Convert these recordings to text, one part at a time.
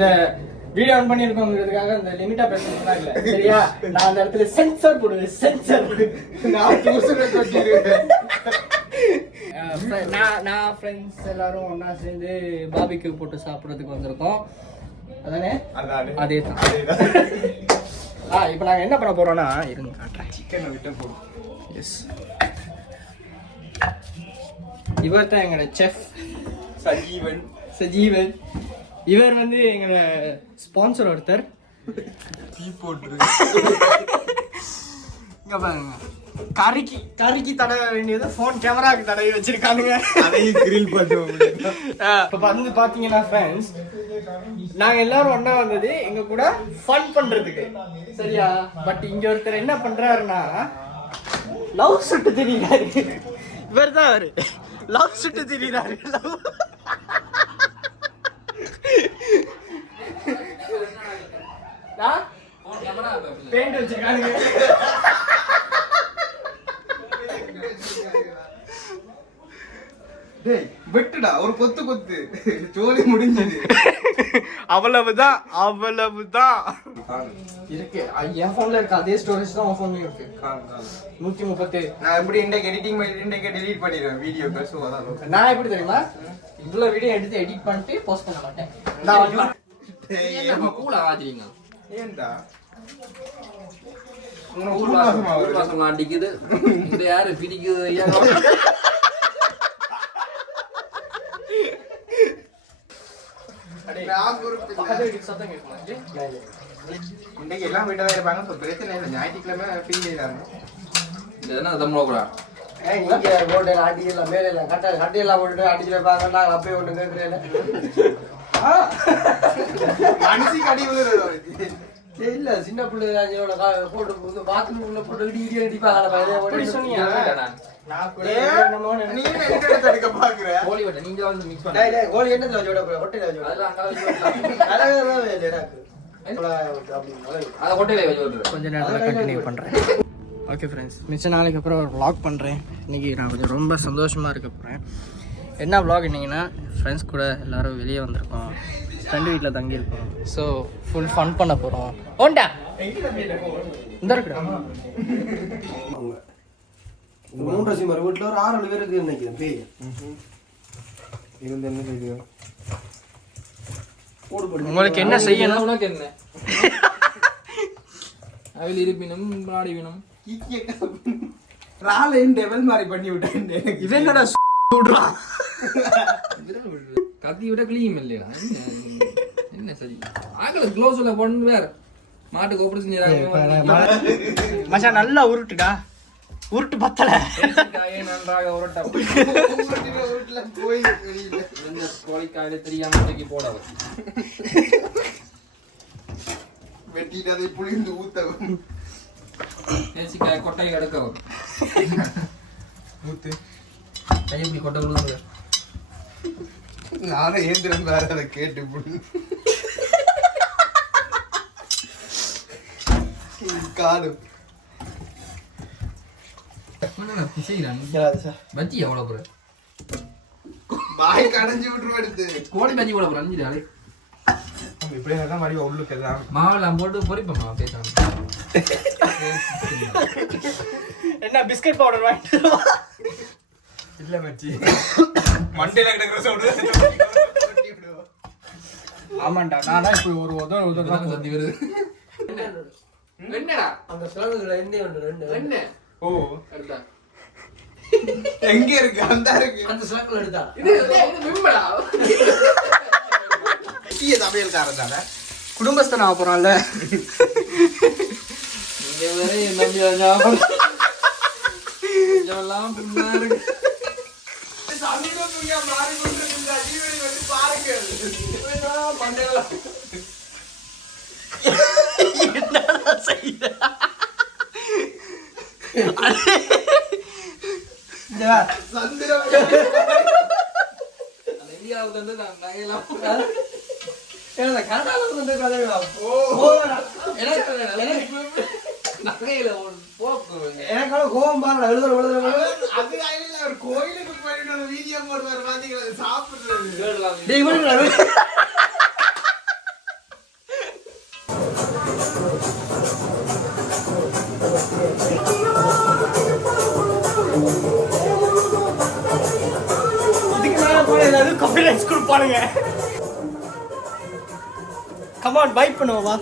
இந்த video on பண்ணிருக்கோங்கிறதுக்காக அந்த லிமிட்டா பேசணும்னா இல்ல சரியா? நான் அந்த இடத்துல சென்சார் போடுவேன். சென்சார் நான் ஃப்ரெண்ட்ஸ் எல்லாரும் ஒன்னா சேர்ந்து பாபிக்யூ போட்டு சாப்பிட்றதுக்கு வந்திருக்கோம். அதானே? அதே தான். இப்போ நாங்கள் என்ன பண்ண போறோம்னா இருங்க காட்டுறேன். சிக்கனை விட்டு போடும். எஸ், இவர் தான் எங்களோட செஃப் சஜீவன். இவர் வந்து எங்களோட ஸ்பான்சர் ஒருத்தர். டீ போட்டு இங்க பாருங்க, கறிக்கு தடவை வேண்டியது ஃபோன் கேமராவுக்கு தடவி வச்சிருக்கானுங்க. அதையும் கிரில் பண்ணுவோம். இப்போ வந்து பாத்தீங்கன்னா ஃப்ரெண்ட்ஸ், நாங்க எல்லாரும் ஒண்ணா வந்தது எங்க கூட ஃபன் பண்றதுக்கு சரியா? பட் இங்க ஒருத்தர் என்ன பண்றாருன்னா லவ் சுட்டு திரிகிறாரு. இவர் தான் அவரு லவ் சுட்டு திரிகிறாரு. பெயிண்ட் வச்சிருக்கானுங்க. வெட்டுடா ஒரு கொத்து ஜோலி முடிஞ்சது. அவ்வளவுதான் இருக்கு. என் போன்ல இருக்கு அதே ஸ்டோரேஜ் தான் உன் போன்லயும் இருக்கு. 130. நான் எப்படி இன்டெக் எடிட்டிங் பண்ணி இன்டெக் டெலீட் பண்ணிடுவேன் வீடியோ. சோ அதான் நான் எப்படி தெரியுமா, இவ்வளவு வீடியோ எடுத்து எடிட் பண்ணிட்டு போஸ்ட் பண்ண மாட்டேன். கூலா ஆச்சுறீங்க ஏன்டா மாசம் அடிக்குது. இந்த யாரு பிடிக்குது? இன்னைக்கு எல்லாம் வீட்டை தான் இருப்பாங்க. இப்போ பிரச்சனை இல்லை. ஞாயிற்றுக்கிழமை ஃப்ரீ செய்யறாங்க. என்ன தமிழ் நீங்க ரோடு அடிக்கலாம் மேல எல்லாம் கட்டையெல்லாம் போட்டு அடிச்சு வைப்பாங்க. நாங்கள் அப்பயே ஒன்று கேட்குறேன். மனசுக்கு அடி விழுறது இல்ல, சின்ன பிள்ளைங்களோட போட்டு பாத்ரூம்ல போட்டு இடி அடிப்பாங்க. சொன்னீங்க கொஞ்ச நேரத்தில் கண்டினியூ பண்றேன். ஓகே ஃப்ரெண்ட்ஸ், மிச்ச நாளைக்கு அப்புறம் ஒரு vlog பண்ணுறேன். இன்றைக்கி நான் கொஞ்சம் ரொம்ப சந்தோஷமாக இருக்க போகிறேன். என்ன vlog இன்னிங்கன்னா, ஃப்ரெண்ட்ஸ் கூட எல்லோரும் வெளியே வந்திருக்கோம். ஃப்ரெண்டு வீட்டில் தங்கியிருக்கோம். ஸோ ஃபுல் ஃபன் பண்ண போகிறோம். ஓண்டா இந்த இருக்குடா. மூன்றரை சிம்மர் வீட்டில் ஒரு 6 பேருக்கு நினைக்கிறேன் பேய் இருந்து என்ன செய்யுது. உங்களுக்கு என்ன செய்யணும்? உனக்கு என்ன அவில் இருப்பினும் நாடிவினும் ராலையும் டெவல் மாதிரி பண்ணி விட்டேன். இவங்கடா கத்தி விட கிளீம் இல்லையா? என்ன சரி ஆகல க்ளோஸ்ல பண்ணு வேற மாட்டுக்கு ஆபரேஷன் மச்சான் நல்லா உருட்டுடா. உருட்டு பத்தல நன்றாக உருட்ட போய் கோழிக்காயில தெரியாம தூக்கி போட வெட்டிட்டதை புளிந்து ஊத்தவும் தேசிக்காய் கொட்டையை எடுக்கவும் ஊத்து கையப்படி கொட்டை விழுந்து நானும் ஏந்திரன் வேற அதை கேட்டு காடும் பஜ்ஜி எவ்வளவு போற பாய் கடைஞ்சு விட்டுரு எடுத்து கோழி பஜ்ஜி எவ்வளவு போற அஞ்சு இப்படி தான் மாதிரி உள்ளுக்கு எல்லாம் மாவெல்லாம் போட்டு பொறிப்போமா பேசாம என்ன பிஸ்கட் பவுடர் வாங்கிட்டு இல்ல மச்சி மண்டையில கிடக்குற சவுண்ட். ஆமாண்டா, நானா இப்ப ஒரு உதவி சந்தி வருது. என்னடா அந்த சிலங்குல எண்ணெய் ஒன்று ரெண்டு என்ன ஓ எடுத்தா எங்க இருக்கு? அந்த இருக்கு அந்த சிலங்குல எடுத்தா இது விம்படா கீழ சமையல்காரன் தானே. குடும்பஸ்தன் ஆக போறான்ல. இங்க வேற என் நம்பி ஞாபகம் இதெல்லாம் பின்னா இருக்கு. சமீபத்துக்கு மாறி கொண்டிருக்கின்ற ஜீவனை வந்து பாருங்கள். மண்டையில என்னடா செய்யற? சந்திரம் இந்தியாவுல இருந்து நகையெல்லாம் கனடால இருந்து நகையில போக்கு எனக்கு கோபம் பாருங்க எழுதுற அது இல்ல ஒரு கோயிலுக்கு போயிட்டு ஒரு வீடியோ போடுவார் பாத்தீங்களா? சாப்பிடுறது கான்ஃபிடன்ஸ் கொடுப்பானுங்க. கமான் பைட் பண்ணுவோம் வா.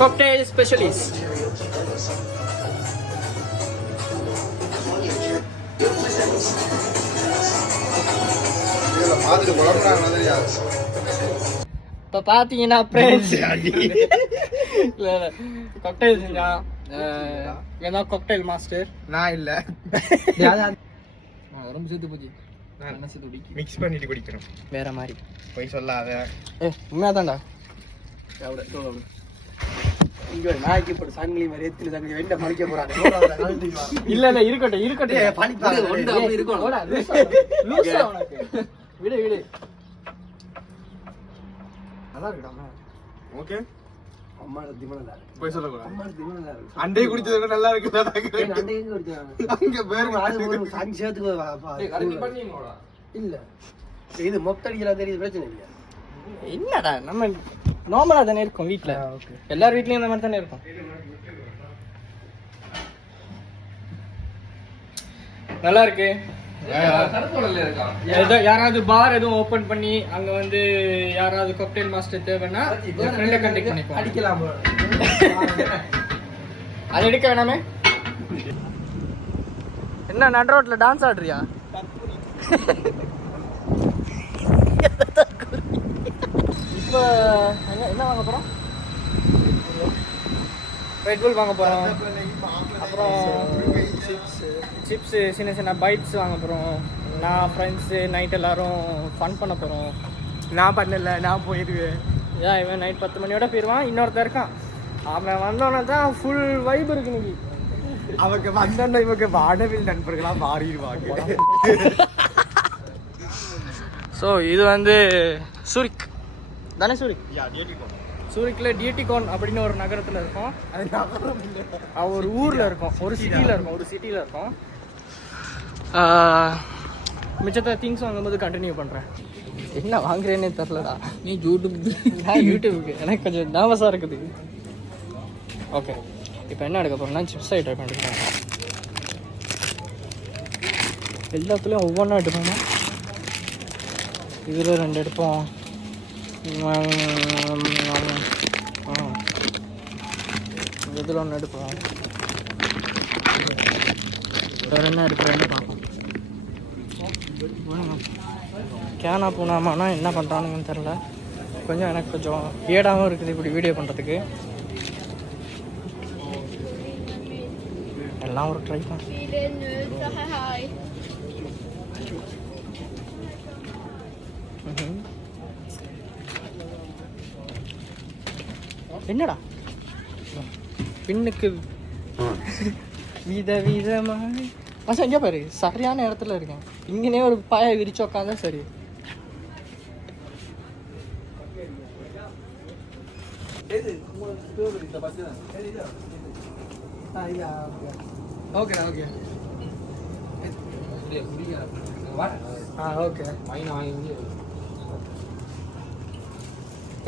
Cocktail specialist. இப்போ பார்த்தீங்கன்னா ஃப்ரெண்ட்ஸ் காக்டைல் செஞ்சா ஏன்னா காக்டைல் மாஸ்டர் நான் இல்ல ரொம்ப சேர்த்து போச்சு மனசு துடிக்கு மிக்ஸ் பண்ணிட்டு குடிக்கிறோம். வேற மாதிரி போய் சொல்லாத. உண்மையாதான்டா. இங்க நாய்க்கு போட்டு சாமிலி மாதிரி எத்தில தங்க வெண்ட மணிக்க போறாங்க. இல்ல இல்ல இருக்கட்டும் இருக்கட்டும் பணிப்பாங்க. விடு விடு. நல்லா இருக்குடா. ஓகே. அம்மா திமனல. போய் சொல்லக்கூடாது. அம்மா திமனல. அண்டை குடிச்சது நல்லா இருக்குடா. அண்டை எங்க குடிச்சாங்க? அங்க பேர் அது ஒரு சாமி சேர்த்துக்கோ. கரெக்ட் பண்ணீங்களா? இல்ல. இது மொத்தடிக்கலாம் தெரியுது பிரச்சனை இல்ல. என்னடா நம்ம நார்மலா தானே இருக்கும் வீட்ல. எல்லார் வீட்லயும் இந்த மாதிரி தானே இருக்கும். நல்லா இருக்கு. யாராவது பார் எதுவும் ஓபன் பண்ணி அங்க வந்து யாராவது காக்டெயில் மாஸ்டர் தேவைன்னா ஃப்ரெண்ட கான்டாக்ட் பண்ணிக்கோ. அடிக்கலாம். அது எடுக்க வேணாமே. என்ன நடு ரோட்ல டான்ஸ் ஆடுறியா? இப்போ என்ன வாங்க போறோம்? ரெட் புல் வாங்க போறோம். அப்புறம் சிப்ஸ் சின்ன சின்ன பைட்ஸ் வாங்க போறோம். நான் ஃப்ரெண்ட்ஸு நைட் எல்லாரும் ஃபன் பண்ண போறோம். நான் பண்ணல, நான் போயிடுவேன். ஏன் இவன் நைட் 10 மணியோட போயிடுவான். இன்னொருத்தர் இருக்கான், அவன் வந்தோன்னா தான் ஃபுல் வைப் இருக்கு இன்னைக்கு. அவங்க வந்தோன்னா இவங்க வானவில் நண்பர்களா மாறிடுவாங்க. ஸோ இது வந்து சூரிக் தானே? சூரிக்கில் டியட்டிகான் அப்படின்னு ஒரு நகரத்தில் இருக்கும். அது ஒரு ஊரில் இருக்கும், ஒரு சிட்டியில் இருக்கும். மிச்சத்தை திங்ஸ் வாங்கும்போது கண்டினியூ பண்ணுறேன். என்ன வாங்குறேன்னே தெரிலடா. நீ யூடியூபுக்கு எனக்கு கொஞ்சம் நர்வஸாக இருக்குது. ஓகே, இப்போ என்ன எடுக்க போகிறேன்னா சிப்ஸ் ஐட்டம் எடுக்கிறேன். எல்லாத்துலேயும் ஒவ்வொன்றா எடுப்போம்னா இதில் 2 எடுப்போம். இதில் 1 எடுப்போம். வேறு என்ன எடுக்கிறேன்னு பார்ப்போம். கேனா பூனாமானா என்ன பண்ணுறானுங்கன்னு தெரில. கொஞ்சம் எனக்கு கொஞ்சம் ஏடாகவும் இருக்குது இப்படி வீடியோ பண்ணுறதுக்கு. எல்லாம் ஒரு ட்ரை தான். என்னடா பின்னுக்கு விதவிதமாக மச்சான் இங்கே பாரு, சரியான இடத்துல இருக்கேன். இங்கனே ஒரு பாயை விரிச்சு உட்காந்தா சரி. Okay okay okay.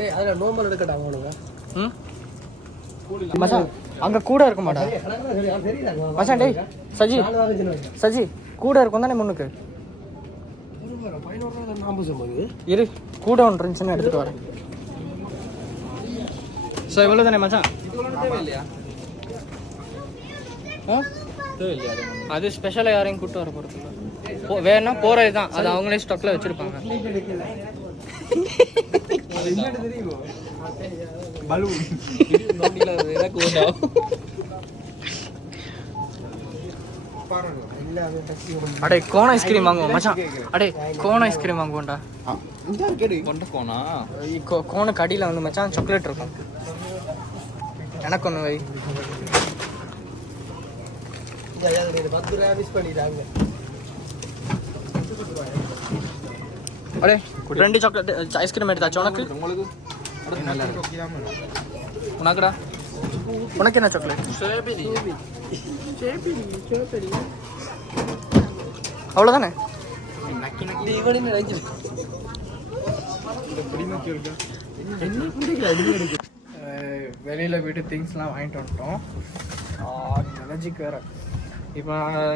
ஏய் அதுல நோம்பல் எடுக்கடா அவனுங்க. மச்சான் அங்க கூட இருக்க மாட்டா மச்சான். டேய் சஜி கூட இருக்கும் தானே முன்னுக்கு இரு. கூட ஒன்று இருந்துச்சுன்னு எடுத்துட்டு வரேன். ஸோ இவ்வளோ தானே மச்சான். சொல்லணும் தேவையில்லையா தேவையில்லையா அது ஸ்பெஷலாக யாரையும் கூப்பிட்டு வர போகிறது வேணா போகிறது தான், அது அவங்களே ஸ்டாக்ல வச்சுருப்பாங்க. அடே கோன் ஐஸ்கிரீம் வாங்குவோம் மச்சான். அடே கோன் ஐஸ்கிரீம் வாங்குவோம்டா. கோனுக்கு அடியில் வந்து மச்சான் சாக்லேட் இருக்கும். எனக்கு ஒன்று வை. 10 ரூபா மிஸ் பண்ணிட்டாங்க. அடே 2 சாக்லேட் ஐஸ்கிரீம் எடுத்தாச்சு உனக்கு. உனக்குடா உனக்கு என்ன சாக்லேட்? அவ்வளோதானே. வெளியில் போய்ட்டு திங்ஸ்லாம் வாங்கிட்டு வந்துட்டோம். எனர்ஜிக்கு வேறு. இப்போ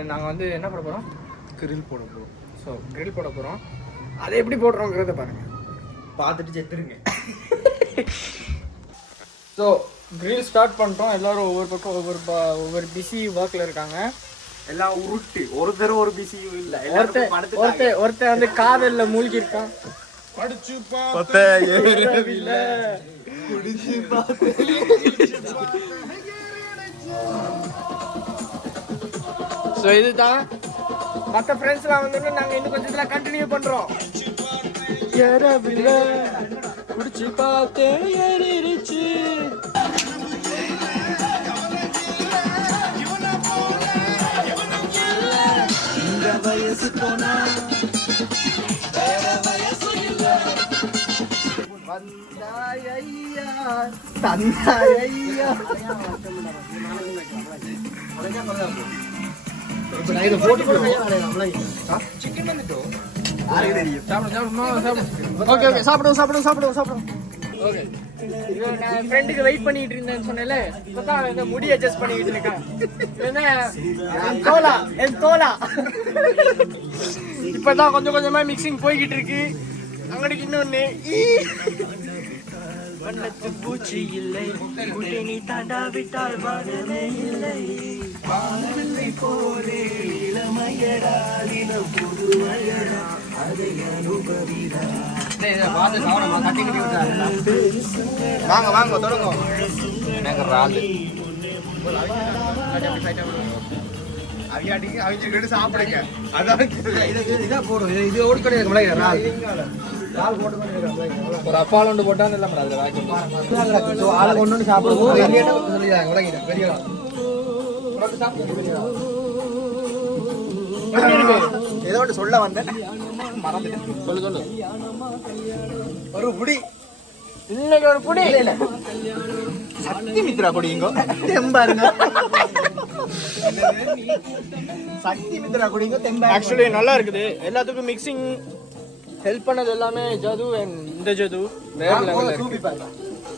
நாங்கள் வந்து என்ன பண்ண போகிறோம்? கிரில் போட போகிறோம். ஸோ கிரில் போட போகிறோம். அதை எப்படி போடுறோங்கிறத பாருங்கள், பார்த்துட்டு செத்துருங்க. ஸோ கிரில் ஸ்டார்ட் பண்ணிட்டோம். எல்லோரும் ஒவ்வொரு பக்கம் ஒவ்வொரு பிஸி ஒர்க்கில் இருக்காங்க. எல்லாம் உருட்டு ஒரு தடவை ஒரு பிசி இல்லை. ஒருத்தன் வந்து காதலில் மூழ்கி இருக்கான். ஸோ இதுதான் மற்ற ஃப்ரெண்ட்ஸ்லாம் வந்து நாங்கள் இன்னும் கொஞ்சம் இதெல்லாம் கண்டினியூ பண்ணுறோம். குடிச்சு பார்த்தேன் ஏறிடுச்சு. இந்த வயசு போனா வந்தாயையா தந்தாயையா. நான் ஃப்ரெண்டுக்கு வெயிட் பண்ணிட்டு இருந்தேன்னு சொன்னேன்ல, இப்பதான் இந்த முடி அட்ஜஸ்ட் பண்ணிட்டு இருக்கேன். என் தோலா இப்பதான் கொஞ்சம் கொஞ்சமா மிக்சிங் போய்கிட்டு இருக்கு. அங்கடிக்கு இன்னொன்னு வண்ணத்து பூச்சி இல்லை, நீ தாண்டா விட்டால் வாழவே இல்லை. வாழலை போலே இளமையடா புதுமையடா அதை அனுபவிடா. வாங்க வாங்க தொடங்க. அவியாட்டிக்கு அவிச்சு சாப்பிடுங்க. அதான் இதான் போடும். இது ஓடி கிடையாது. ஒரு அப்பால் ஒன்று போட்டான்னு இல்லை மேடம். அதில் ஆளை கொண்டு சாப்பிடுவோம். ஏதோ ஒன்று சொல்ல வந்தேன், சொல்லு. ஒரு புடி இன்னைக்கு ஒரு புடி சக்தி மித்ரா குடிங்க தெம்பாருங்க. சக்தி மித்ரா குடிங்க தெம்பா. ஆக்சுவலி நல்லா இருக்குது. எல்லாத்துக்கும் மிக்சிங் ஹெல்ப் பண்ணது எல்லாமே ஜது அண்ட் இந்த ஜது வேற லெவல்ல இருக்கு.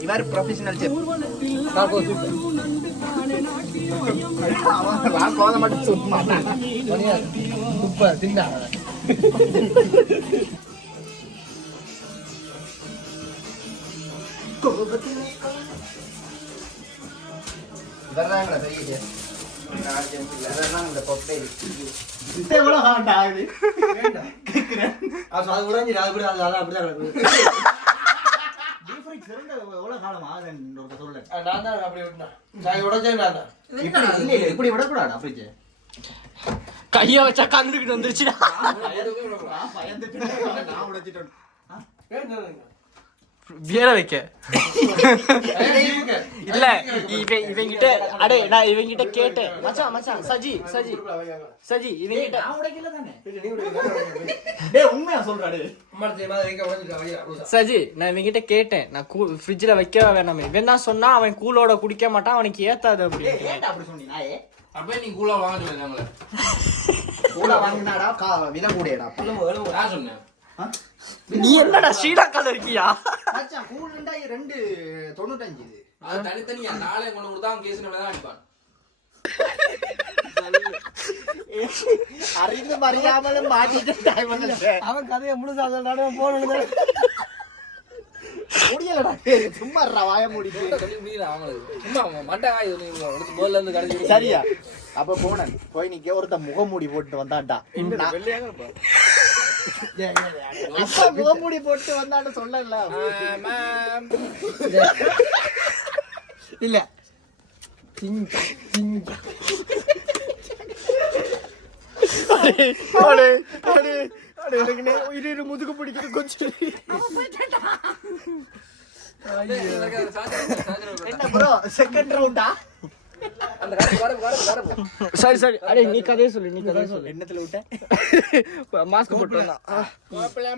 இவர் ப்ரொஃபஷனல் செஃப். நான் கோத மட்டும் சும்மா சூப்பர் திண்டா. இவர்தான் பெரிய செஃப். இவர்தான் இந்த பொப்பை எவ்வளோ ஹார்ட் ஆகுது கேட்குறேன். அது உடஞ்சி அது கூட அது அப்படிதான் இருக்கு. எவ்வளோ காலம் ஆகுதுன்னு சொல்ல. நான் தான் அப்படி விட்டேன். உடஞ்சேன் நான் தான். இப்படி விடக்கூடாது. ஃப்ரிட்ஜ் கைய வச்சா கந்துக்கிட்டு வந்துருச்சுடா. நான் உடைச்சிட்டேன். வேற வைக்க இல்ல இவங்கிட்ட. அடே நான் இவங்கிட்ட கேட்டேன். மச்சான் சஜி இவங்கிட்ட உண்மையா சொல்றாரு. சஜி நான் இவங்கிட்ட கேட்டேன், நான் ஃப்ரிட்ஜ்ல வைக்க வேணாமே. இவன் தான் சொன்னா அவன் கூலோட குடிக்க மாட்டான், அவனுக்கு ஏத்தாது அப்படி. அப்படி சொன்னீங்க அப்ப நீ கூலா வாங்க சொல்லுங்க. கூலா வாங்கினாடா விலை கூடையடா. நான் சொன்னேன். நீ என்னடா ஸ்ரீலங்கால இருக்கியா? மச்சான் கூல்ண்டா 2.95 இது. அது தனித்தனியா நாளே கொண்டு கொடுத்தா அவன் கேஸ் தான் அடிப்பான். அறிந்து மறியாமலும் மாட்டிட்டு டைம் வந்து அவன் கதையை முழுசா சொல்றானே போன் முடியலடா சும்மா வாய மூடிட்டு சொல்லி முடியல அவங்களுக்கு சும்மா மட்டை போல்ல இருந்து கடைசி சரியா அப்ப போனேன் போய் நிக்க ஒருத்த முகமூடி போட்டு வந்தான்டா அப்ப முகமூடி போட்டு வந்தான்னு சொல்லல இல்ல முதுகு பிடிக்கிற கொஞ்சம் என்ன ப்ரோ செகண்ட் ரவுண்டா சரி சரி அடே நீ கதையை சொல்லு என்னத்துல விட்ட மாஸ்க் போட்டு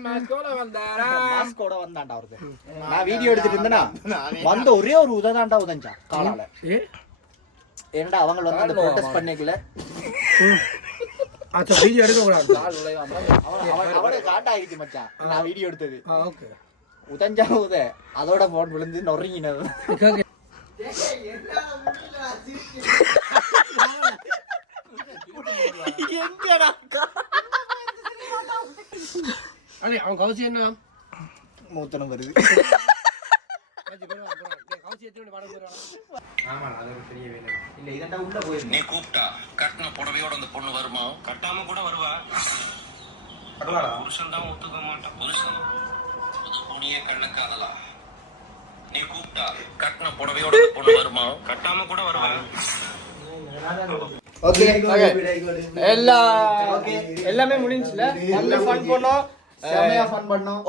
மாஸ்கோட வந்தான்டா அவருக்கு நான் வீடியோ எடுத்துட்டு இருந்தேனா வந்த ஒரே ஒரு உததான்டா உதஞ்சான் காலால ஏன்டா அவங்க வந்து அந்த ப்ரோட்டஸ்ட் பண்ணிக்கல அச்சா வீடியோ எடுக்க கூடாது அவனே காட்ட ஆயிடுச்சு மச்சான் நான் வீடியோ எடுத்தது ஓகே உதஞ்சா உத அதோட போன் விழுந்து நொறுங்கினது அவன் கவுசி என்ன மூத்தனம் வருது நீ கூப்பிட்டா கட்டின புடவையோட அந்த பொண்ணு வருமா? கட்டாம கூட வருவா. புருஷன் தான் ஒத்துக்க மாட்டான். புருஷன் புது பொண்ணியே கண்ணுக்காதலா. நீ கூப்பிட்டா கட்டின புடவையோட அந்த பொண்ணு வருமா? கட்டாம கூட வருவா. எல்லாமே முடிஞ்சுல நல்ல ஃபன் பண்ணோம் செமையா ஃபன் பண்ணோம்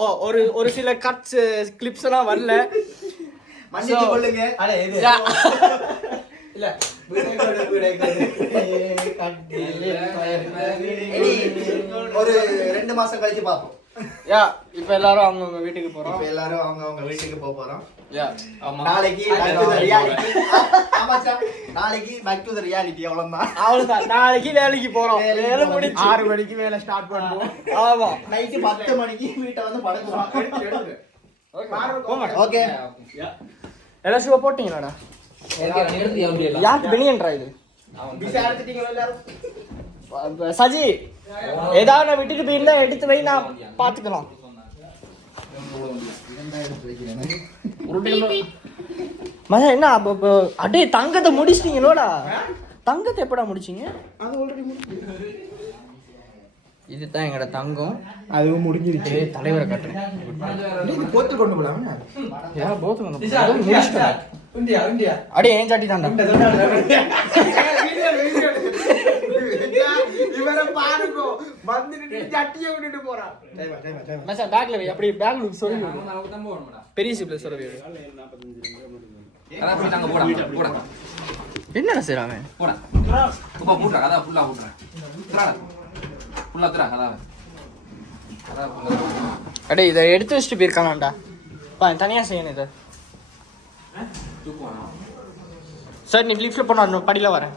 ஒரு சில கட்ஸ் கிளிப்ஸ் எல்லாம் வரல மன்னிச்சு கொள்ளுங்க அட இது இல்ல ஒரு 2 மாசம் கழிச்சு பாப்போம் யா இப்ப எல்லாரும் அவங்க வீட்டுக்கு போறோம் இப்ப எல்லாரும் அவங்க வீட்டுக்கு போறோம் யா ஆமா நாளைக்கு back to the reality ஆமாச்சா நாளைக்கு back to the reality அவ்வளவுதான் நாளைக்கு வேலைக்கு போறோம் வேலை முடிஞ்சு 6 மணிக்கு வேலை ஸ்டார்ட் பண்ணுவோம் ஆமா நைட் 10 மணிக்கு வீட்டை வந்து படுக்குவோம் ஓகே எல்லாம் ஷூ போட்டீங்களாடா யாருக்கு பெனியன்றா இது பிஸா எடுத்துட்டீங்களா எல்லாரும் சஜி ஏதாவது நான் விட்டுட்டு போயிருந்தா எடுத்து வை நான் பாத்துக்கலாம் மச்சா என்ன அடே தங்கத்தை முடிச்சிட்டீங்களோடா தங்கத்தை எப்படா முடிச்சீங்க அது ஆல்ரெடி முடிஞ்சு இதுதான் எங்கட தங்கம் அதுவும் முடிஞ்சிருச்சு தலைவரை காட்டுறேன் போத்து கொண்டு போலாமா ஏன் போத்து முடிச்சிட்டேன் அடே ஏன் சாட்டி தாண்டா இவரை பாருங்க வந்துட்டு சட்டியை விட்டுட்டு போறான் மச்சான் பேக்ல வை அப்படியே பேக்ல சொல்லி பெரிய சிப்ல சொல்லி என்னடா செய்றாங்க போடா உப்பா போடுறா அதான் ஃபுல்லா போடுறேன் ஃபுல்லா தரா அதான் அடே இதை எடுத்து வச்சுட்டு போயிருக்கானாண்டா தனியா செய்யணும் இதை சார் நீ லிஃப்ட்ல போனா படியில வரேன்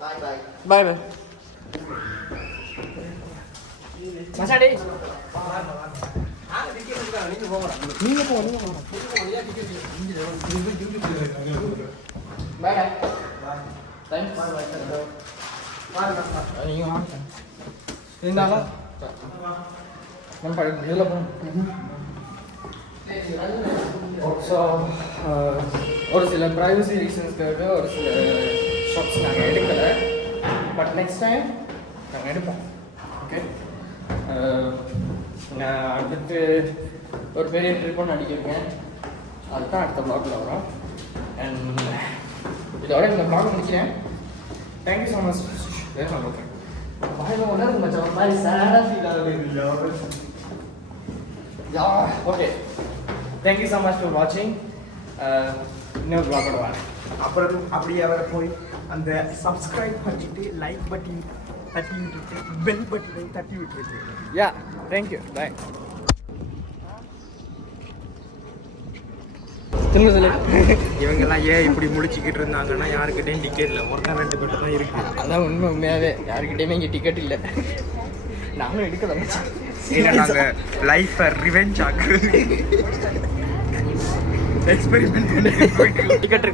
பாய் பாய் மச்சான் டேய் நீங்க போங்க பாய் தேங்க்ஸ் நீங்க வாங்க இருந்தாலும் நம்ம படி இதுல போங்க ஸோ ஒரு சில ப்ரைவசி ரீசன்ஸ்க்காக ஒரு சில ஷாட்ஸ் நாங்கள் எடுக்கலை பட் நெக்ஸ்ட் டைம் நாங்கள் எடுப்போம் ஓகே நான் அடுத்து ஒரு பெரிய ட்ரிப்பும் நடிக்கிருக்கேன் அதுதான் அடுத்த ப்ளாகில் வரும் அண்ட் இதோட இந்த ப்ளாக் முடிக்கிறேன் தேங்க்யூ ஸோ மச் வேறு நான் ஓகே வாயில் உணர்ந்து மச்சான் ஒரு மாதிரி சேடாக ஃபீல் ஆகுது okay thank you so much for வாட்சிங் இன்னொரு ப்ளாகோட வரேன் அப்புறம் அப்படியே அவரை போய் அந்த சப்ஸ்கிரைப் பண்ணிட்டு லைக் பட்டன் தட்டி விட்டுட்டு பெல் பட்டனை தட்டி விட்டுருக்கு யா தேங்க்யூ பாய் திரும்ப சொல்லு இவங்கெல்லாம் ஏன் இப்படி முடிச்சுக்கிட்டு இருந்தாங்கன்னா யாருக்கிட்டையும் டிக்கெட் இல்லை ஒருத்தன் 2 பேர் தான் இருக்கு அதான் உண்மையாகவே யாருக்கிட்டையுமே இங்கே டிக்கெட் இல்லை நானும் எடுக்க தான் ஏன்னா நாங்கள் லைஃப்பை ரிவெஞ்ச் ஆக்கு எக்ஸ்பெரிமெண்ட் டிக்கெட்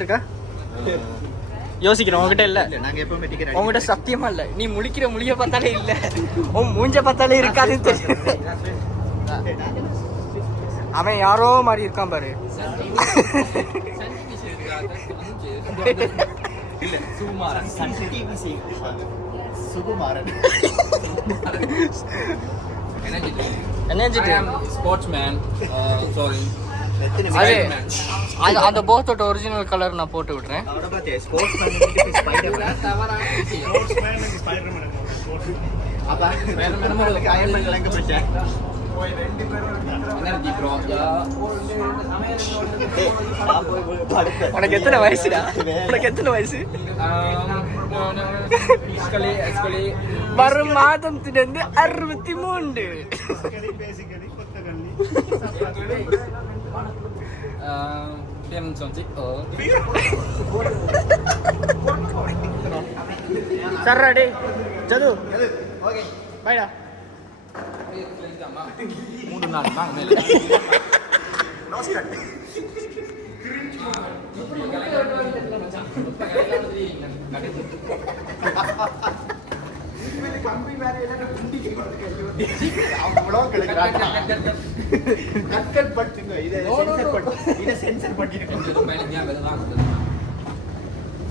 இருக்கா யோசிக்கிறேன் உங்ககிட்ட இல்லை நாங்கள் எப்பவுமே டிக்கெட் உங்ககிட்ட சத்தியமா இல்லை நீ முழிக்கிற மொழிய பார்த்தாலே இல்லை உன் மூஞ்ச பார்த்தாலே இருக்காதுன்னு தெரியும் அவன் யாரோ மாதிரி இருக்கான் பாரு. இல்ல Sukumaran sun TV Sukumaran energy sportsman sorry அது அந்த போத்தோட ஒரிஜினல் கலர் நான் போட்டு விடுறேன். அவரை பார்த்தே ஸ்போர்ட்ஸ் அப்ப வேற அயர்மேன் கலங்க பிரச்சனை எனர்ஜி ப்ரோ உனக்கு எத்தனை வயசுடா? உனக்கு எத்தனை வயசு? ஆக்சுவலி வரும் மாதம் திடந்து 63. Em cantik. சர்ரா டேய் ஜது ஓகே பைடா. 3 நாள் தான் மேல.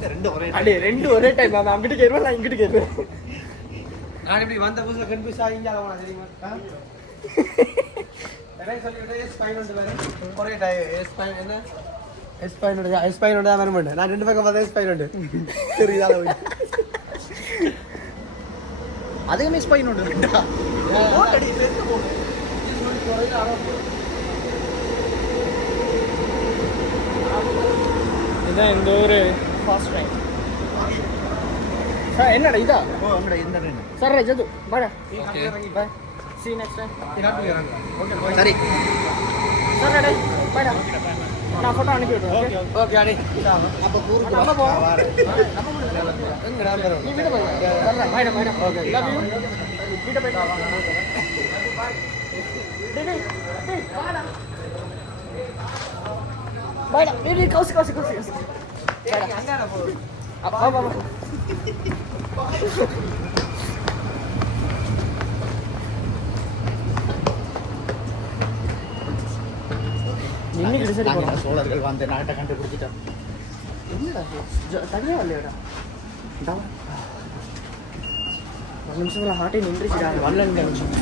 ரெண்டு ஒரே டைம். அவன் அங்கிட்டு கேருவேன், நான் இங்கிட்டு கேருவேன். நான் இப்படி வந்த புதுசுல கன்ஃபியூஸ் ஆகி இங்க போனா தெரியுமா? என்ன சொல்லிட்டு S5 வந்து வேற ஒரே S5 என்ன S5 தான் வரணும். நான் ரெண்டு பக்கம் பார்த்தா S5 உண்டு. தெரியுதா? அதே மிஸ் பண்ணினோம் ரெண்டா ஓட்டடி ரெண்டு போடு இதான் இந்த ஒரு ஃபாஸ்ட் ட்ரைன். என்னடா இதா? ஓ அங்கடா இந்த ரெண்டு சர்ரா ஜது பாடா. Okay. Bye see you next time. சரி சர்ரா டேய் பாடா. நான் போட்டோ அனுப்பி விடுறேன். ஓகே ஓகே அடி அப்ப ஊருக்கு நம்ம போ. எங்கடா பேரு? நீ வீட்டு போய் சர்ரா பாடா பாடா. Okay love you. வீட்டு போய் டேய் டேய் பாடா. பாடா பேபி கோஸ் பாடா. அங்கடா போ. அப்பா இன்னைக்கு சரி போறோம். சோழர்கள் வந்து நாட்டை கண்டுபிடிச்சிட்டோம். என்னடா தனியா வரலையாடா? ஒரு நிமிஷத்துல ஹார்ட்டே நின்றுச்சுடா. வரலன்னு நினைச்சேன்.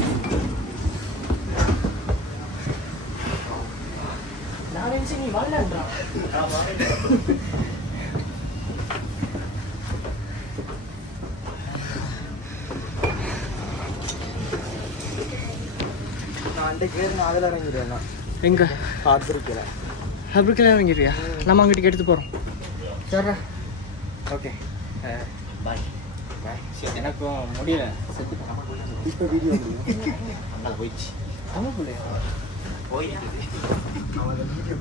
நான் நினைச்சு நீ வரலன்றா. நான் அன்றைக்கு நான் அதில் இறங்கிடுவேன். எங்க பார்த்துருக்கல அப்படிக்கெல்லாம் இறங்கிடுறியா? நம்ம அங்கிட்டு எடுத்து போறோம். சரிடா. ஓகே பாய் பாய். எனக்கும் முடியல. இப்போ வீடியோ அண்ணா போயிடுச்சு. தமிழ் பிள்ளையா? போயிடுது வீடியோ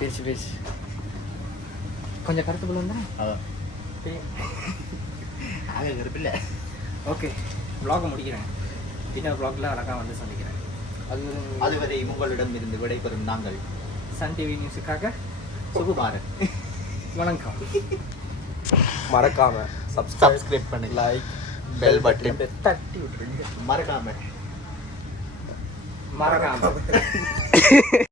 பேசி பேசி கொஞ்சம் கருத்து பிள்ளை தான். ஆக இருப்பில்லை. ஓகே வ்ளாகை முடிக்கிறேன். இன்னொரு வ்ளாகில் அழகாக வந்து சந்திக்கிறேன். அதுவரை உங்களிடம் இருந்து விடைபெறும் நாங்கள் சன் டிவி நியூஸுக்காக சுகுமாரன். வணக்கம். மறக்காம சப்ஸ்கிரைப் பண்ணுங்க. லைக் பெல் பட்டன் தட்டி விட்டுருங்க. மறக்காம மறக்காம